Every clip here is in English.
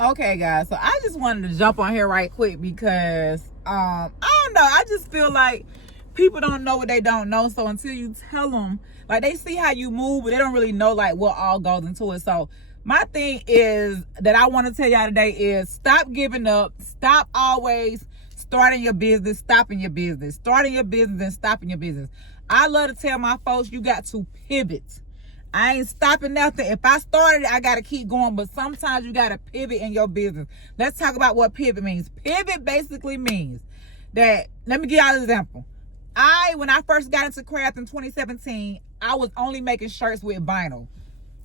Okay, guys, so I just wanted to jump on here right quick because I don't know, I just feel like people don't know what they don't know. So until you tell them, like, they see how you move, but they don't really know like what all goes into it. So my thing is that I want to tell y'all today is stop giving up. Stop always starting your business, stopping your business, starting your business and stopping your business. I love to tell my folks, you got to pivot. I ain't stopping nothing. If I started it, I got to keep going. But sometimes you got to pivot in your business. Let's talk about what pivot means. Pivot basically means that, let me give y'all an example. When I first got into craft in 2017, I was only making shirts with vinyl.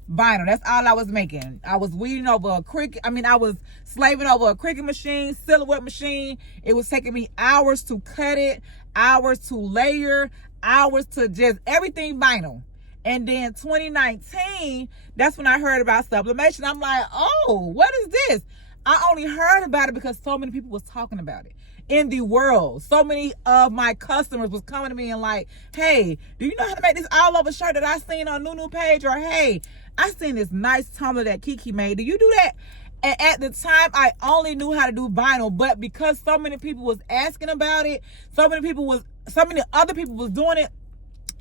That's all I was making. I was weeding over a cricut. I was slaving over a cricut machine, silhouette machine. It was taking me hours to cut it, hours to layer, hours to just everything vinyl. And then 2019, that's when I heard about sublimation. I'm like, oh, what is this? I only heard about it because so many people was talking about it in the world. So many of my customers was coming to me and like, hey, do you know how to make this all over shirt that I seen on Nunu page? Or hey, I seen this nice tumbler that Kiki made. Do you do that? And at the time, I only knew how to do vinyl, but because so many people was asking about it, so many other people was doing it,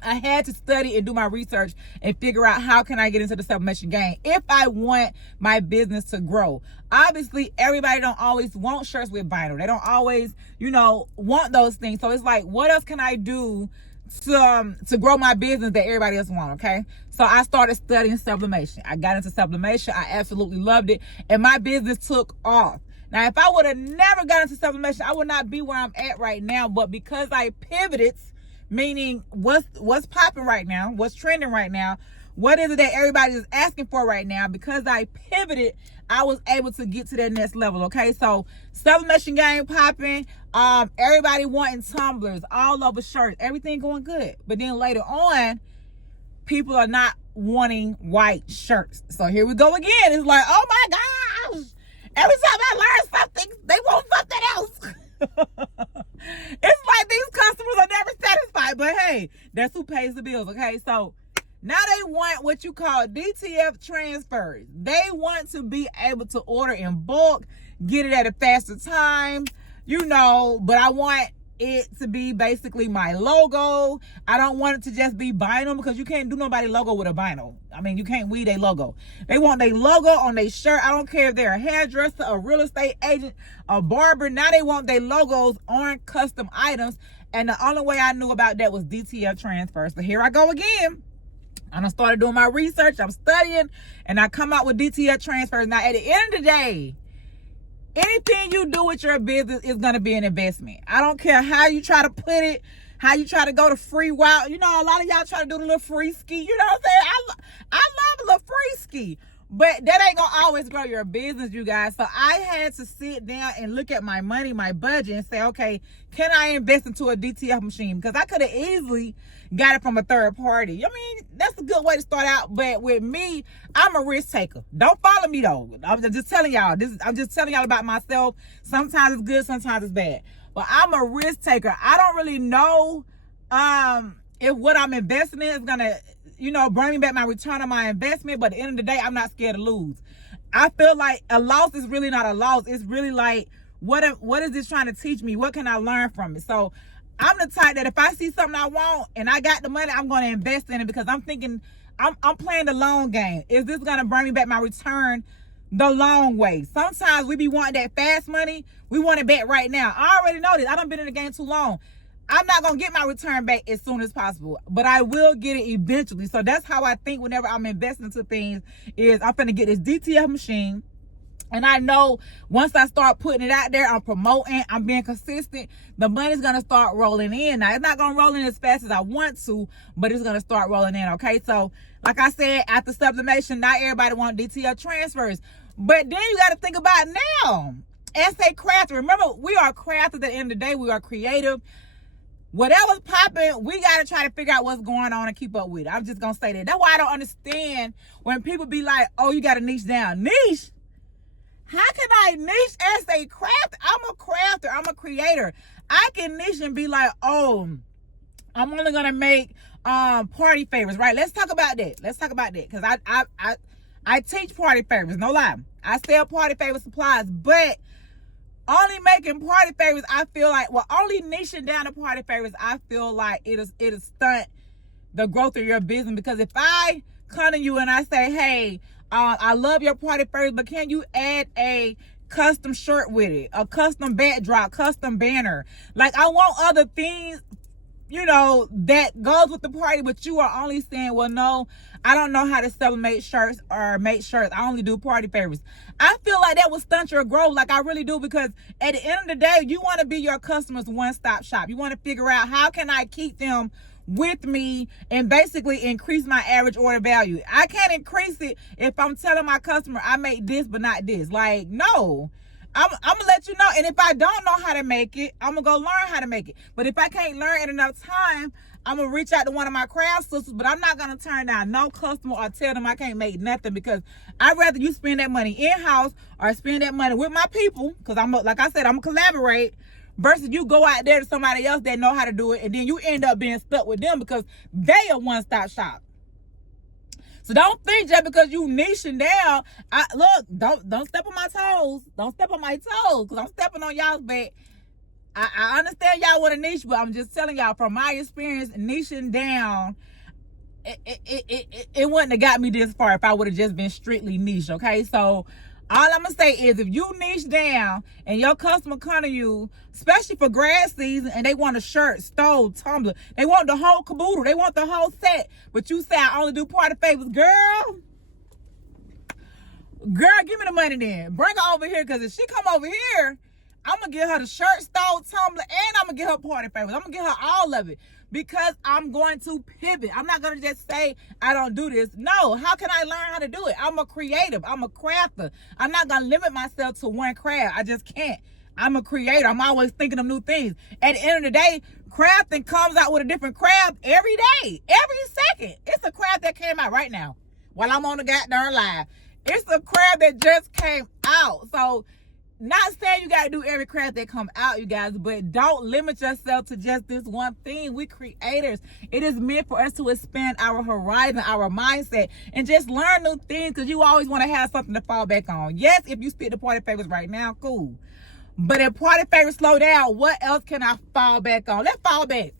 I had to study and do my research and figure out how can I get into the sublimation game if I want my business to grow. Obviously, everybody don't always want shirts with vinyl. They don't always, want those things. So it's like, what else can I do to grow my business that everybody else want, okay? So I started studying sublimation. I got into sublimation. I absolutely loved it. And my business took off. Now, if I would have never got into sublimation, I would not be where I'm at right now. But because I pivoted, meaning what's popping right now, what's trending right now, what is it that everybody is asking for right now, because I pivoted, I was able to get to that next level. Okay, so sublimation game popping, everybody wanting tumblers all over shirts, everything going good. But then later on, people are not wanting white shirts. So here we go again. It's like, oh my gosh, every time I learn something, they want something else. It's like these customers are never satisfied, but hey, that's who pays the bills. Okay, so now they want what you call DTF transfers. They want to be able to order in bulk, get it at a faster time, but I want it to be basically my logo. I don't want it to just be vinyl, because you can't do nobody logo with a vinyl. You can't weed a logo. They want their logo on their shirt. I don't care if they're a hairdresser, a real estate agent, a barber. Now they want their logos on custom items. And the only way I knew about that was DTF transfer. So here I go again. I done started doing my research. I'm studying, and I come out with DTF transfers. Now, at the end of the day, anything you do with your business is going to be an investment. I don't care how you try to put it, how you try to go to free wild. A lot of y'all try to do the little free ski. You know what I'm saying? I love a little free ski. But that ain't going to always grow your business, you guys. So I had to sit down and look at my money, my budget, and say, okay, can I invest into a DTF machine? Because I could have easily got it from a third party. That's a good way to start out. But with me, I'm a risk taker. Don't follow me, though. I'm just telling y'all. I'm just telling y'all about myself. Sometimes it's good, sometimes it's bad. But I'm a risk taker. I don't really know if what I'm investing in is going to, bring me back my return on my investment. But at the end of the day, I'm not scared to lose. I feel like a loss is really not a loss. It's really like, what is this trying to teach me? What can I learn from it? So I'm the type that if I see something I want and I got the money, I'm going to invest in it, because I'm thinking, I'm playing the long game. Is this going to bring me back my return the long way? Sometimes we be wanting that fast money. We want it back right now. I already know this. I done been in the game too long. I'm not going to get my return back as soon as possible, but I will get it eventually. So that's how I think whenever I'm investing into things, is I'm going to get this DTF machine. And I know once I start putting it out there, I'm promoting, I'm being consistent, the money's going to start rolling in. Now, it's not going to roll in as fast as I want to, but it's going to start rolling in, okay? So, like I said, after sublimation, not everybody wants DTF transfers. But then you got to think about now, as a crafter. Remember, we are crafters at the end of the day. We are creative. Whatever's popping, we got to try to figure out what's going on and keep up with it. I'm just going to say that. That's why I don't understand when people be like, oh, you got to niche down. Niche? How can I niche as a crafter? I'm a crafter. I'm a creator. I can niche and be like, oh, I'm only going to make party favors, right? Let's talk about that. Because I teach party favors. No lie. I sell party favor supplies, but only making party favors, I feel like, well, only niching down to party favors, I feel like it'll stunt the growth of your business. Because if I come to you and I say, hey, I love your party favors, but can you add a custom shirt with it, a custom backdrop, custom banner? Like, I want other things, you know, that goes with the party, but you are only saying, well, no, I don't know how to sell make shirts or make shirts. I only do party favors. I feel like that will stunt your growth. Like, I really do, because at the end of the day, you want to be your customer's one-stop shop. You want to figure out, how can I keep them with me and basically increase my average order value? I can't increase it if I'm telling my customer I make this but not this. Like, no. I'm gonna let you know, and if I don't know how to make it, I'm gonna go learn how to make it. But if I can't learn in enough time, I'm gonna reach out to one of my craft sisters. But I'm not gonna turn down no customer or tell them I can't make nothing, because I'd rather you spend that money in-house or spend that money with my people, because like I said, I'm gonna collaborate, versus you go out there to somebody else that know how to do it, and then you end up being stuck with them because they are one-stop shop. So don't think just because you niching down, don't step on my toes. Don't step on my toes, because I'm stepping on y'all's back. I understand y'all want a niche, but I'm just telling y'all from my experience, niching down, it wouldn't have got me this far if I would have just been strictly niche, okay? So all I'm gonna say is, if you niche down and your customer come to you, especially for grass season, and they want a shirt, stove, tumbler, they want the whole caboodle, they want the whole set, but you say I only do party favors, girl, give me the money then. Bring her over here, because if she come over here, I'm gonna get her the shirt, stove, tumbler, and I'm gonna get her party favors. I'm gonna get her all of it, because I'm going to pivot. I'm not gonna just say I don't do this. No, how can I learn how to do it? I'm a creative. I'm a crafter. I'm not gonna limit myself to one craft. I just can't. I'm a creator. I'm always thinking of new things. At the end of the day, crafting comes out with a different craft every day, every second. It's a craft that came out right now while I'm on the goddamn live. It's a craft that just came out. So, not saying you got to do every craft that come out, you guys, but don't limit yourself to just this one thing. We creators. It is meant for us to expand our horizon, our mindset, and just learn new things, because you always want to have something to fall back on. Yes, if you stick to party favors right now, cool. But if party favors slow down, what else can I fall back on? Let's fall back.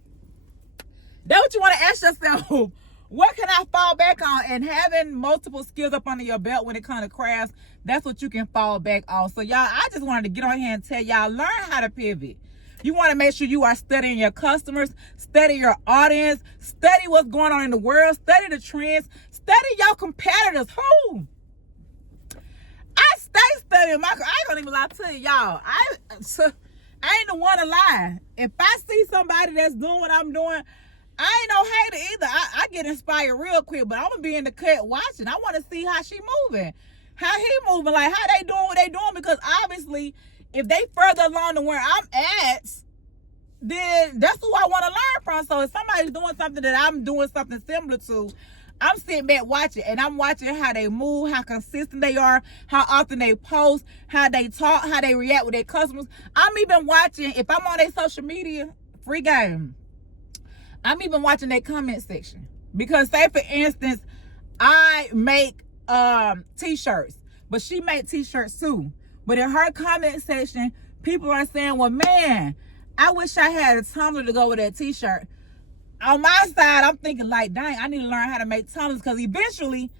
That's what you want to ask yourself. What can I fall back on? And having multiple skills up under your belt when it comes to crafts, that's what you can fall back on. So y'all, I just wanted to get on here and tell y'all, learn how to pivot. You want to make sure you are studying your customers, study your audience, study what's going on in the world, study the trends, study your competitors. Who? I stay studying I ain't gonna even lie to y'all. I ain't the one to lie. If I see somebody that's doing what I'm doing, I ain't no hater either. I get inspired real quick, but I'm gonna be in the cut watching. I want to see how she moving, how he moving, like how they doing what they doing, because obviously if they further along than where I'm at, then that's who I want to learn from. So if somebody's doing something that I'm doing something similar to, I'm sitting back watching, and I'm watching how they move, how consistent they are, how often they post, how they talk, how they react with their customers. I'm even watching, if I'm on their social media, free game, I'm even watching their comment section. Because say for instance, I make t-shirts, but she make t-shirts too. But in her comment section, people are saying, well, man, I wish I had a tumbler to go with that t-shirt. On my side, I'm thinking like, dang, I need to learn how to make tumblers, because eventually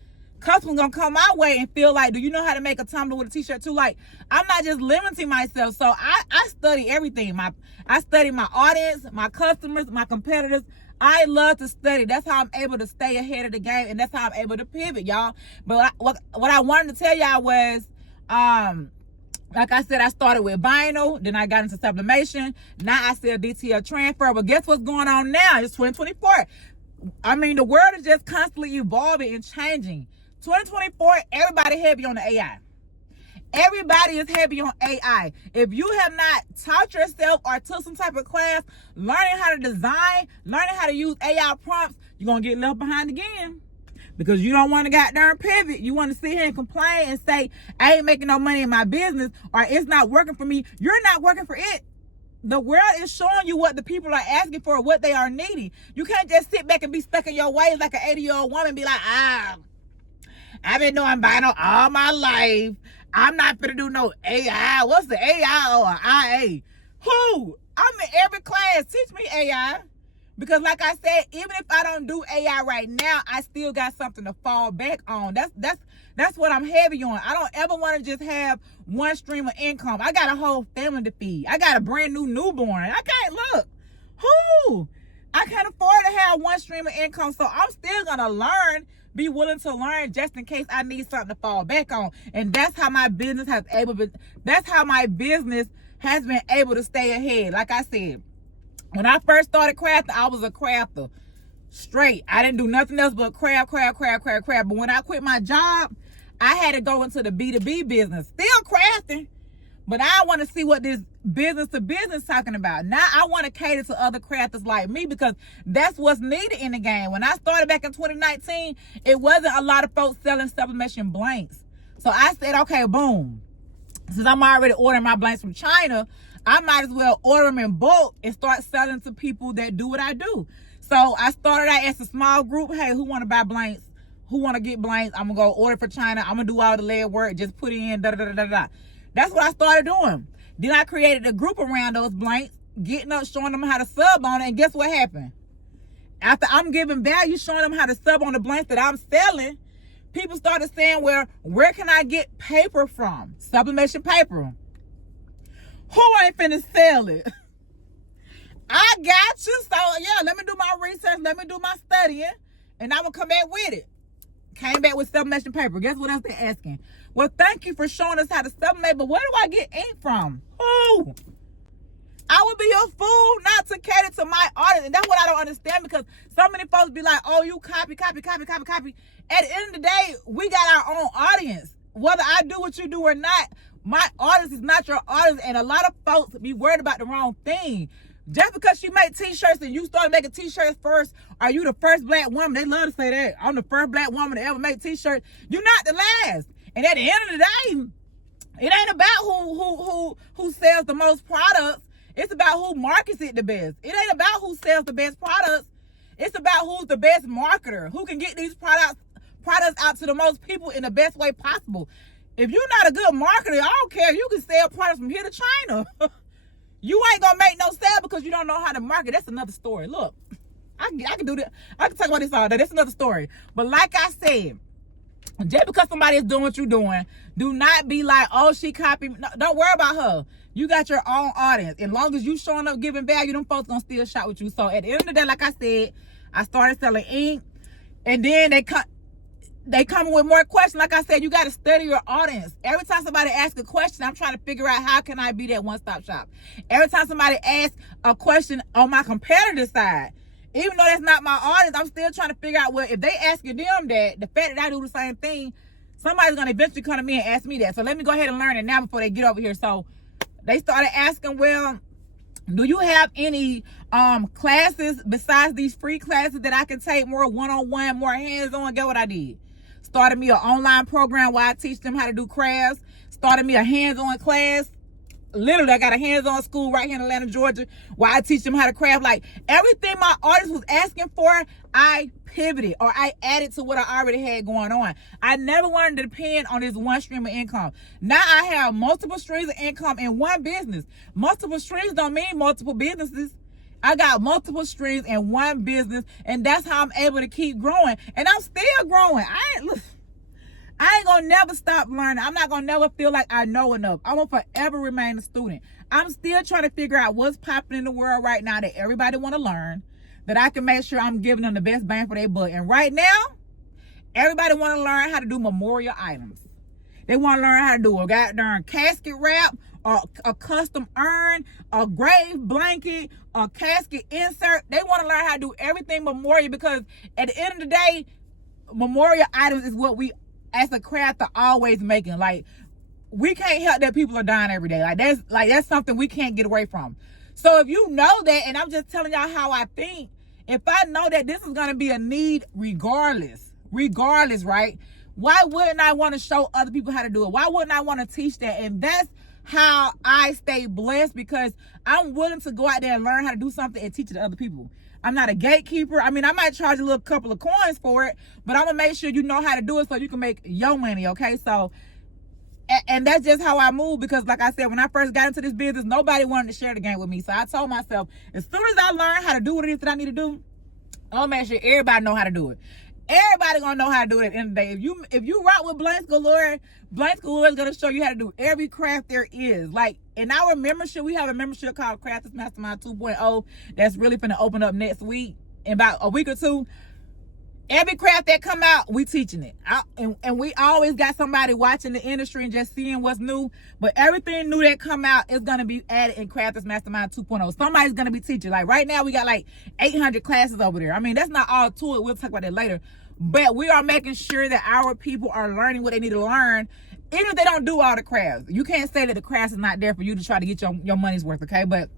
customers gonna come my way and feel like, do you know how to make a tumbler with a t-shirt too? Like, I'm not just limiting myself. So I study everything. I study my audience, my customers, my competitors. I love to study. That's how I'm able to stay ahead of the game, and that's how I'm able to pivot, y'all. But what I wanted to tell y'all was, like I said, I started with vinyl, then I got into sublimation. Now I sell DTL transfer. But guess what's going on now? It's 2024. I mean, the world is just constantly evolving and changing. 2024, everybody heavy on the AI. Everybody is heavy on AI. If you have not taught yourself or took some type of class, learning how to design, learning how to use AI prompts, you're going to get left behind again. Because you don't want to goddamn pivot. You want to sit here and complain and say, I ain't making no money in my business, or it's not working for me. You're not working for it. The world is showing you what the people are asking for, what they are needing. You can't just sit back and be stuck in your ways like an 80-year-old woman and be like, I've been doing vinyl all my life. I'm not gonna do no AI. What's the AI or IA? Who? I'm in every class. Teach me AI. Because like I said, even if I don't do AI right now, I still got something to fall back on. That's what I'm heavy on. I don't ever want to just have one stream of income. I got a whole family to feed. I got a brand new newborn. I can't look. Who? I can't afford to have one stream of income. So I'm still gonna learn, be willing to learn just in case I need something to fall back on. And that's how my business has been able to stay ahead. Like I said, when I first started crafting, I was a crafter. Straight. I didn't do nothing else but craft. But when I quit my job, I had to go into the B2B business. Still crafting. But I want to see what this business to business talking about. Now I want to cater to other crafters like me because that's what's needed in the game. When I started back in 2019, it wasn't a lot of folks selling sublimation blanks. So I said, okay, boom. Since I'm already ordering my blanks from China, I might as well order them in bulk and start selling to people that do what I do. So I started out as a small group. Hey, who want to buy blanks? Who want to get blanks? I'm going to go order for China. I'm going to do all the lead work. Just put it in, da-da-da-da-da. That's what I started doing. Then I created a group around those blanks, getting up, showing them how to sub on it. And guess what happened? After I'm giving value, showing them how to sub on the blanks that I'm selling, people started saying, well, where can I get paper from? Sublimation paper. Who ain't finna sell it? I got you. So, yeah, let me do my research. Let me do my studying. And I'm going to come back with it. Came back with sublimation paper. Guess what else they're asking? Well, thank you for showing us how to sublimate, but where do I get ink from? Who? I would be a fool not to cater to my audience. And that's what I don't understand because so many folks be like, oh, you copy. At the end of the day, we got our own audience. Whether I do what you do or not, my audience is not your audience. And a lot of folks be worried about the wrong thing. Just because you make t-shirts and you started making t-shirts first, are you the first black woman? They love to say that. I'm the first black woman to ever make t-shirts. You're not the last. And at the end of the day, it ain't about who sells the most products. It's about who markets it the best. It ain't about who sells the best products. It's about who's the best marketer, who can get these products out to the most people in the best way possible. If you're not a good marketer, I don't care. You can sell products from here to China. You ain't gonna make no sale because you don't know how to market. That's another story. Look, I can do that. I can talk about this all day. That's another story. But like I said, just because somebody is doing what you're doing, do not be like, oh, she copied. No, don't worry about her. You got your own audience. As long as you showing up giving value, them folks gonna still shop with you. So at the end of the day, like I said, I started selling ink, and then they come with more questions. Like I said, you got to study your audience. Every time somebody asks a question, I'm trying to figure out how can I be that one-stop shop. Every time somebody asks a question on my competitor side, even though that's not my audience, I'm still trying to figure out, well, if they asking them that, the fact that I do the same thing, somebody's going to eventually come to me and ask me that. So let me go ahead and learn it now before they get over here. So they started asking, well, do you have any classes besides these free classes that I can take more one-on-one, more hands-on? Get what I did? Started me an online program where I teach them how to do crafts. Started me a hands-on class. Literally, I got a hands-on school right here in Atlanta, Georgia, where I teach them how to craft. Like, everything my audience was asking for, I pivoted or I added to what I already had going on. I never wanted to depend on this one stream of income. Now I have multiple streams of income in one business. Multiple streams don't mean multiple businesses. I got multiple streams in one business, and that's how I'm able to keep growing. And I'm still growing. I ain't gonna never stop learning. I'm not gonna never feel like I know enough. I'm gonna forever remain a student. I'm still trying to figure out what's popping in the world right now that everybody want to learn, that I can make sure I'm giving them the best bang for their buck. And right now, everybody want to learn how to do memorial items. They want to learn how to do a goddamn casket wrap, or a custom urn, a grave blanket, a casket insert. They want to learn how to do everything memorial, because at the end of the day, memorial items is what we as a craft are always making. Like, we can't help that people are dying every day. That's something we can't get away from. So if you know that, and I'm just telling y'all how I think, if I know that this is going to be a need regardless, right? Why wouldn't I want to show other people how to do it? Why wouldn't I want to teach that? And that's how I stay blessed, because I'm willing to go out there and learn how to do something and teach it to other people. I'm not a gatekeeper. I mean, I might charge a little couple of coins for it, but I'm gonna make sure you know how to do it so you can make your money, okay? So, and that's just how I move, because like I said, when I first got into this business, nobody wanted to share the game with me. So I told myself, as soon as I learn how to do what it is that I need to do, I'll make sure everybody know how to do it. Everybody gonna know how to do it at the end of the day. If you rock with Blanks Galore is gonna show you how to do every craft there is. Like in our membership, we have a membership called Crafters Mastermind 2.0 that's really finna open up next week, in about a week or two. Every craft that come out, we teaching it. And we always got somebody watching the industry and just seeing what's new. But everything new that come out is going to be added in Crafters Mastermind 2.0. Somebody's going to be teaching. Like right now, we got like 800 classes over there. I mean, that's not all to it. We'll talk about that later. But we are making sure that our people are learning what they need to learn, even if they don't do all the crafts. You can't say that the crafts is not there for you to try to get your money's worth, okay? But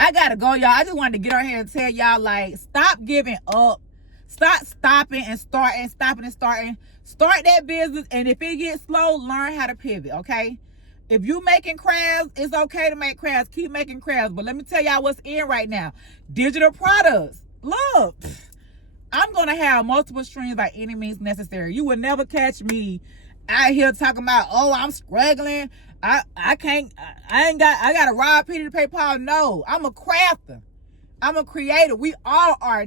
I got to go, y'all. I just wanted to get on here and tell y'all, like, stop giving up. Stop stopping and starting, stopping and starting. Start that business, and if it gets slow, learn how to pivot, okay? If you making crafts, it's okay to make crafts. Keep making crafts. But let me tell y'all what's in right now. Digital products. Look, I'm going to have multiple streams by any means necessary. You will never catch me out here talking about, oh, I'm struggling. I got to rob Peter to pay Paul. No, I'm a crafter. I'm a creator. We all are.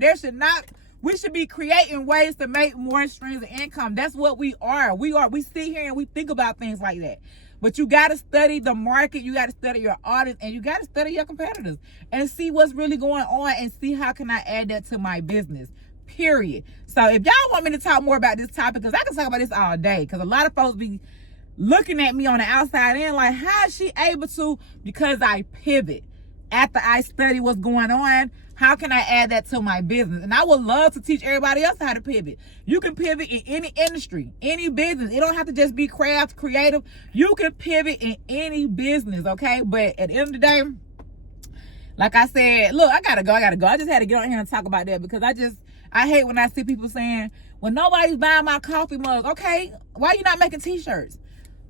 We should be creating ways to make more streams of income. That's what we are. We sit here and we think about things like that. But you got to study the market. You got to study your audience, and you got to study your competitors and see what's really going on and see how can I add that to my business, period. So if y'all want me to talk more about this topic, because I can talk about this all day, because a lot of folks be looking at me on the outside in like, how is she able to? Because I pivot. After I study what's going on, how can I add that to my business? And I would love to teach everybody else how to pivot. You can pivot in any industry, any business. It don't have to just be craft, creative. You can pivot in any business, okay? But at the end of the day, like I said, look, I gotta go. I just had to get on here and talk about that, because I hate when I see people saying, well, nobody's buying my coffee mugs. Okay, why you not making t-shirts?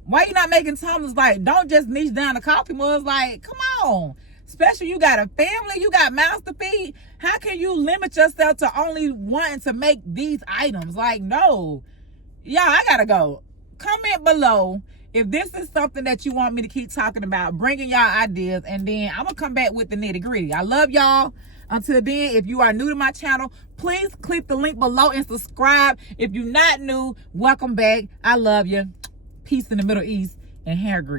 Why you not making tumblers? Like, don't just niche down the coffee mugs. Like, come on. Especially you got a family, you got mouths to feed. How can you limit yourself to only wanting to make these items? Like, no. Y'all, I gotta go. Comment below if this is something that you want me to keep talking about, bringing y'all ideas, and then I'm gonna come back with the nitty gritty. I love y'all. Until then, if you are new to my channel, please click the link below and subscribe. If you're not new, welcome back. I love you. Peace in the Middle East and hair grease.